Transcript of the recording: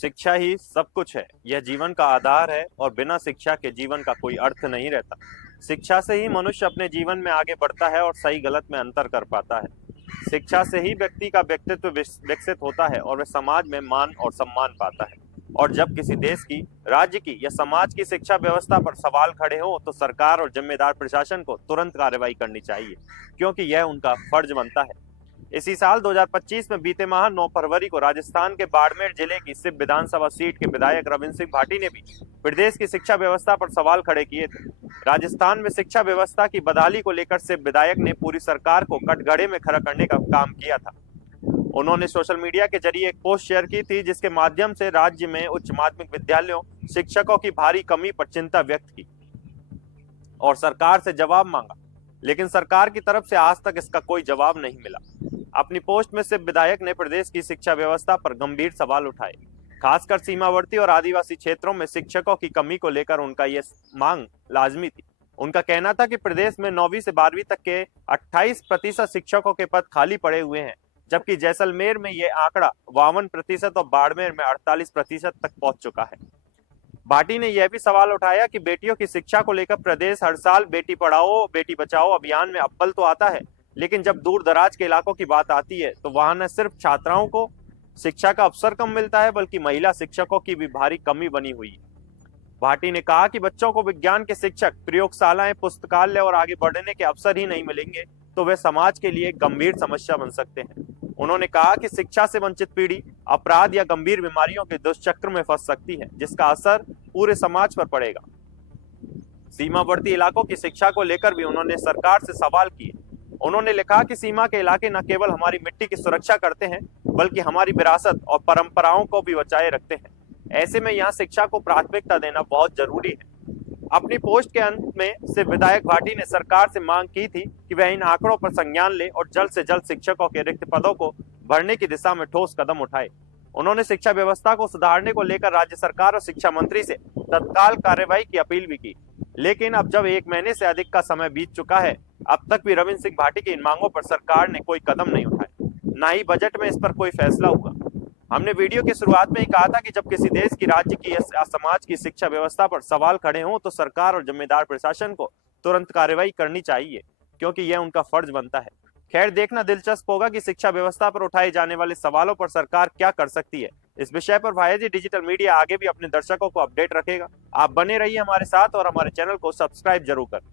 शिक्षा ही सब कुछ है। यह जीवन का आधार है और बिना शिक्षा के जीवन का कोई अर्थ नहीं रहता। शिक्षा से ही मनुष्य अपने जीवन में आगे बढ़ता है और सही गलत में अंतर कर पाता है। शिक्षा से ही व्यक्ति का व्यक्तित्व विकसित होता है और वह समाज में मान और सम्मान पाता है। और जब किसी देश की, राज्य की या समाज की शिक्षा व्यवस्था पर सवाल खड़े हो तो सरकार और जिम्मेदार प्रशासन को तुरंत कार्रवाई करनी चाहिए, क्योंकि यह उनका फर्ज बनता है। इसी साल 2025 में बीते माह 9 फरवरी को राजस्थान के बाड़मेर जिले की सिप विधानसभा सीट के विधायक रविंद्र सिंह भाटी ने भी प्रदेश की शिक्षा व्यवस्था पर सवाल खड़े किए थे। राजस्थान में शिक्षा व्यवस्था की बदहाली को लेकर सिप विधायक ने पूरी सरकार को कटघरे में खड़ा करने का काम किया था। उन्होंने सोशल मीडिया के जरिए एक पोस्ट शेयर की थी, जिसके माध्यम से राज्य में उच्च माध्यमिक विद्यालयों शिक्षकों की भारी कमी पर चिंता व्यक्त की और सरकार से जवाब मांगा, लेकिन सरकार की तरफ से आज तक इसका कोई जवाब नहीं मिला। अपनी पोस्ट में सिर्फ विधायक ने प्रदेश की शिक्षा व्यवस्था पर गंभीर सवाल उठाए, खासकर सीमावर्ती और आदिवासी क्षेत्रों में शिक्षकों की कमी को लेकर उनका यह मांग लाजमी थी। उनका कहना था कि प्रदेश में 9वीं से 12वीं तक के 28% शिक्षकों के पद खाली पड़े हुए हैं, जबकि जैसलमेर में यह आंकड़ा 52% और बाड़मेर में 48% तक पहुंच चुका है। भाटी ने यह भी सवाल उठाया कि बेटियों की शिक्षा को लेकर प्रदेश हर साल बेटी पढ़ाओ बेटी बचाओ अभियान में अव्वल तो आता है, लेकिन जब दूर दराज के इलाकों की बात आती है तो वहां न सिर्फ छात्राओं को शिक्षा का अवसर कम मिलता है, बल्कि महिला शिक्षकों की भी भारी कमी बनी हुई है। भाटी ने कहा कि बच्चों को विज्ञान के शिक्षक, प्रयोगशालाएं, पुस्तकालय और आगे बढ़ने के अवसर ही नहीं मिलेंगे तो वे समाज के लिए गंभीर समस्या बन सकते हैं। उन्होंने कहा कि शिक्षा से वंचित पीढ़ी अपराध या गंभीर बीमारियों के दुष्चक्र में फंस सकती है, जिसका असर पूरे समाज पर पड़ेगा। सीमावर्ती इलाकों की शिक्षा को लेकर भी उन्होंने सरकार से सवाल किए। उन्होंने लिखा कि सीमा के इलाके न केवल हमारी मिट्टी की सुरक्षा करते हैं, बल्कि हमारी विरासत और परंपराओं को भी बचाए रखते हैं। ऐसे में यहाँ शिक्षा को प्राथमिकता देना बहुत जरूरी है। अपनी पोस्ट के अंत में से विधायक भाटी ने सरकार से मांग की थी कि वह इन आंकड़ों पर संज्ञान ले और जल्द से जल्द शिक्षकों के रिक्त पदों को भरने की दिशा में ठोस कदम उठाए। उन्होंने शिक्षा व्यवस्था को सुधारने को लेकर राज्य सरकार और शिक्षा मंत्री से तत्काल कार्रवाई की अपील भी की, लेकिन अब जब 1 महीने से अधिक का समय बीत चुका है, अब तक भी रविंद्र सिंह भाटी की इन मांगों पर सरकार ने कोई कदम नहीं उठाए, न ही बजट में इस पर कोई फैसला हुआ। हमने वीडियो की शुरुआत में ही कहा था कि जब किसी देश की, राज्य की या समाज की शिक्षा व्यवस्था पर सवाल खड़े हों तो सरकार और जिम्मेदार प्रशासन को तुरंत कार्रवाई करनी चाहिए, क्योंकि यह उनका फर्ज बनता है। खैर, देखना दिलचस्प होगा कि शिक्षा व्यवस्था पर उठाए जाने वाले सवालों पर सरकार क्या कर सकती है। इस विषय पर भाईजी डिजिटल मीडिया आगे भी अपने दर्शकों को अपडेट रखेगा। आप बने रहिए हमारे साथ और हमारे चैनल को सब्सक्राइब जरूर करें।